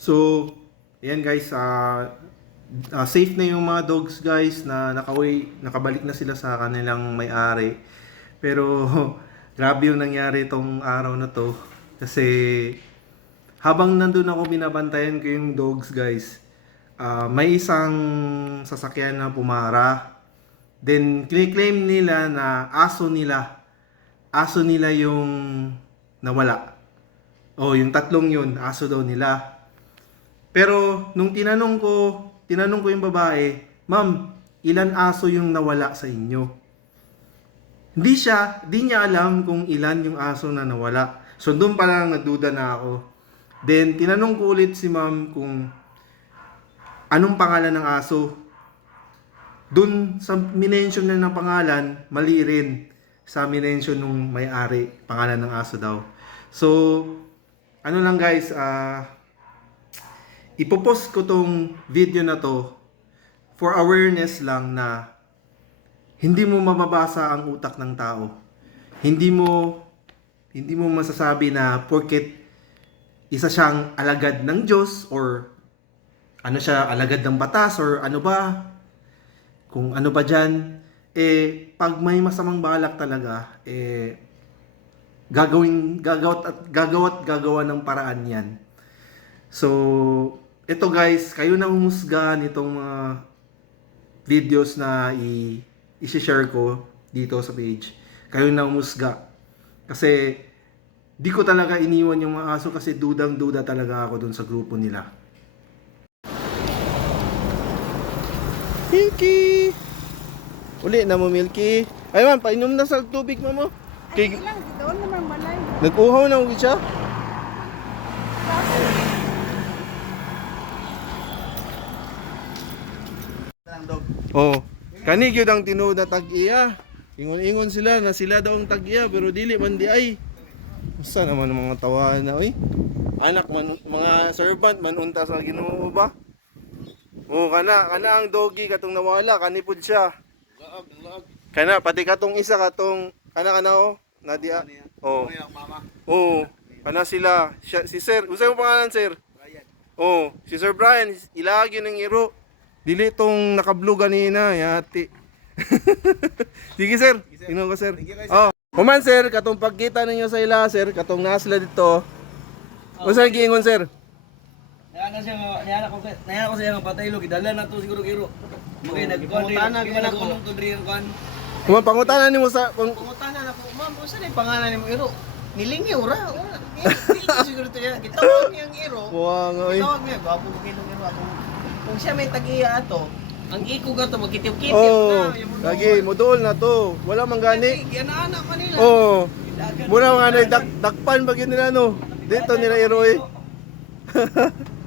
So, ayan guys, ah ah, safe na yung mga dogs guys na nakauwi, nakabalik na sila sa kanilang may-ari. Pero grabe yung nangyari tong araw na to kasi habang nandun ako binabantayan ko yung dogs guys, ah, may isang sasakyan na pumara. Then, claim nila na aso nila, aso nila yung nawala. Oh, yung tatlong yun, aso daw nila. Pero nung tinanong ko, tinanong ko yung babae, Ma'am, ilan aso yung nawala sa inyo? Hindi siya, di niya alam kung ilan yung aso na nawala. So doon pa lang nagduda na ako. Then tinanong ko ulit si Ma'am kung anong pangalan ng aso. Doon sa minention na ng pangalan, mali rin sa minention nung may-ari, pangalan ng aso daw. So, ano lang guys, ah ipopost ko tong video na to for awareness lang na hindi mo mababasa ang utak ng tao. Hindi mo hindi mo masasabi na porket isa siyang alagad ng Diyos or ano siya alagad ng batas or ano ba kung ano ba diyan eh pag may masamang balak talaga eh gagawin gagawat at gagawat gagawa ng paraan 'yan. So, ito guys, kayo na humusga nitong mga videos na i- i-share ko dito sa page. Kayo na humusga. Kasi, di ko talaga iniwan yung mga aso kasi dudang-duda talaga ako dun sa grupo nila. Milky! Uli na mo, Milky. Ay man, painom na sa tubig mo mo. Ay, lang, doon naman malay. nag-uhaw na ulit siya. Oh, kani gyud ang tinuod na tag-iya. Ingon-ingon sila na sila daw ang tag-iya pero dili man di ay. Usa naman ang mga tawahan na oy. Anak man mga servant man unta sa Ginoo ba? Oh, kana kana ang doggy katong nawala kani pud siya. Kana pati katong isa katong kana kana oh, Nadia. Oh. Oh, kana sila. Siya, si Sir, unsa yung pangalan Sir? Oh, si Sir Brian, ilagi ng iro. Dili tong naka-blue ganina, yati. Sige sir, tingnan ko sir. Oh, kuman sir, katong pagkita ninyo sa ila sir, katong nasla dito. Unsa ang giingon sir? Naya na siya nga, naya na ko naya ko siya nga patay lo gidala na to siguro kiro. Magay nagkuan rin. Pangutana, gid ako. nagkulong to rin kuan. Kuman pangutanan nimo sa pang, Pangutanan ako, ma'am, kung saan yung pangalan ni mo Iro? Nilingi ko siguro ito yan. Gitawag niya ang Iro. Wa nga. Gitawag niya. Gwapo ko kinong Iro. Kung, kung siya may tagiya ato, ang iko ka to, magkitiw-kitiw Oh, na. Lagi modol na to. Wala man gani. Yan na anak man nila. Oh, Gidagan. mura mga dak dakpan bagyo nila no. Dito nila iro eh.